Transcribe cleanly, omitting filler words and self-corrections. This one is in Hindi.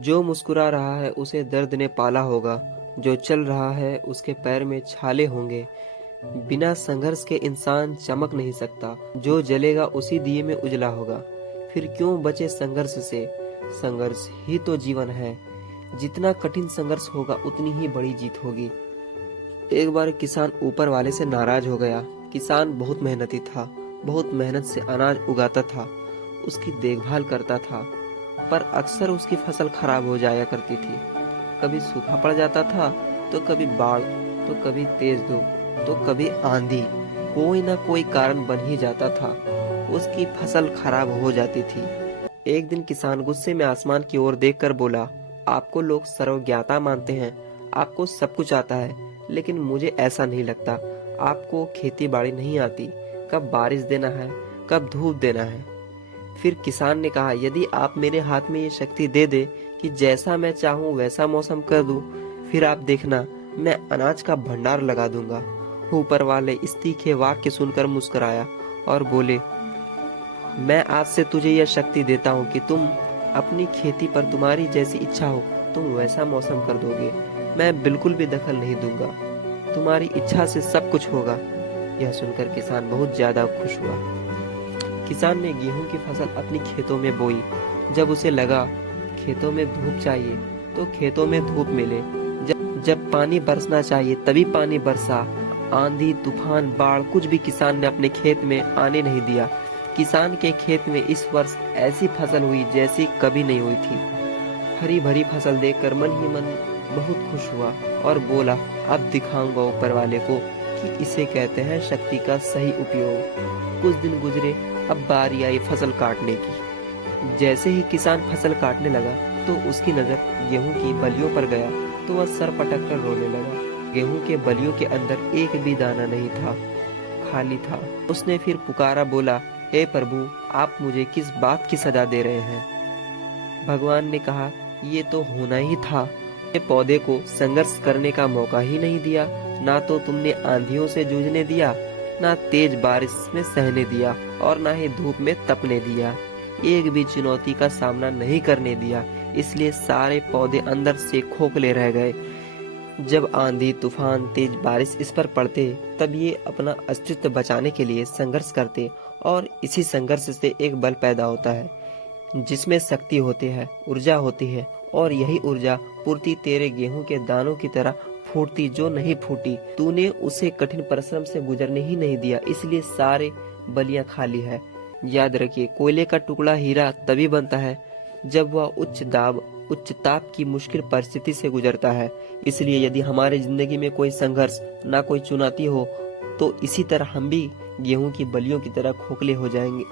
जो मुस्कुरा रहा है उसे दर्द ने पाला होगा, जो चल रहा है उसके पैर में छाले होंगे। बिना संघर्ष के इंसान चमक नहीं सकता, जो जलेगा उसी दिए में उजला होगा। फिर क्यों बचे संघर्ष से? संघर्ष ही तो जीवन है। जितना कठिन संघर्ष होगा उतनी ही बड़ी जीत होगी। एक बार किसान ऊपर वाले से नाराज हो गया। किसान बहुत मेहनती था, बहुत मेहनत से अनाज उगाता था, उसकी देखभाल करता था, पर अक्सर उसकी फसल खराब हो जाया करती थी। कभी सूखा पड़ जाता था, तो कभी बाढ़, तो कभी तेज धूप, तो कभी आंधी। कोई ना कोई कारण बन ही जाता था, उसकी फसल खराब हो जाती थी। एक दिन किसान गुस्से में आसमान की ओर देखकर बोला, आपको लोग सर्वज्ञाता मानते हैं, आपको सब कुछ आता है, लेकिन मुझे ऐसा नहीं लगता। आपको खेती बाड़ी नहीं आती, कब बारिश देना है, कब धूप देना है। फिर किसान ने कहा, यदि आप मेरे हाथ में ये शक्ति दे दे कि जैसा मैं चाहूँ वैसा मौसम कर दूं, फिर आप देखना मैं अनाज का भंडार लगा दूंगा। ऊपर वाले इस तीखे वाक्य सुनकर मुस्कुराया और बोले, मैं आज से तुझे यह शक्ति देता हूँ कि तुम अपनी खेती पर तुम्हारी जैसी इच्छा हो तुम वैसा मौसम कर दोगे। मैं बिल्कुल भी दखल नहीं दूंगा, तुम्हारी इच्छा से सब कुछ होगा। यह सुनकर किसान बहुत ज्यादा खुश हुआ। किसान ने गेहूं की फसल अपनी खेतों में बोई। जब उसे लगा खेतों में धूप चाहिए तो खेतों में धूप मिले, जब पानी बरसना चाहिए तभी पानी बरसा। आंधी तूफान बाढ़ कुछ भी किसान ने अपने खेत में आने नहीं दिया। किसान के खेत में इस वर्ष ऐसी फसल हुई जैसी कभी नहीं हुई थी। हरी भरी फसल देखकर मन ही मन बहुत खुश हुआ और बोला, अब दिखाऊंगा ऊपर वाले को कि इसे कहते हैं शक्ति का सही उपयोग। कुछ दिन गुजरे, अब बारी आई फसल काटने की। जैसे ही किसान फसल काटने लगा तो उसकी नजर गेहूं की बलियों पर गया तो वह सर पटक कर रोने लगा। गेहूं के बलियों के अंदर एक भी दाना नहीं था, खाली था। उसने फिर पुकारा, बोला, हे प्रभु, आप मुझे किस बात की सजा दे रहे हैं? भगवान ने कहा, ये तो होना ही था। ये पौधे को संघर्ष करने का मौका ही नहीं दिया। ना तो तुमने आंधियों से जूझने दिया, ना तेज बारिश में सहने दिया, और ना ही धूप में तपने दिया। एक भी चुनौती का सामना नहीं करने दिया, इसलिए सारे पौधे अंदर से खोखले रह गए। जब आंधी तूफान तेज बारिश इस पर पड़ते तब ये अपना अस्तित्व बचाने के लिए संघर्ष करते, और इसी संघर्ष से एक बल पैदा होता है जिसमें शक्ति होती है, ऊर्जा होती है, और यही ऊर्जा पूर्ति तेरे गेहूं के दानों की तरह फूटती जो नहीं फूटी। तूने उसे कठिन परिश्रम से गुजरने ही नहीं दिया, इसलिए सारे बलियां खाली है। याद रखिए, कोयले का टुकड़ा हीरा तभी बनता है जब वह उच्च ताप की मुश्किल परिस्थिति से गुजरता है। इसलिए यदि हमारे जिंदगी में कोई संघर्ष ना कोई चुनौती हो तो इसी तरह हम भी गेहूं की बलियों की तरह खोखले हो जाएंगे।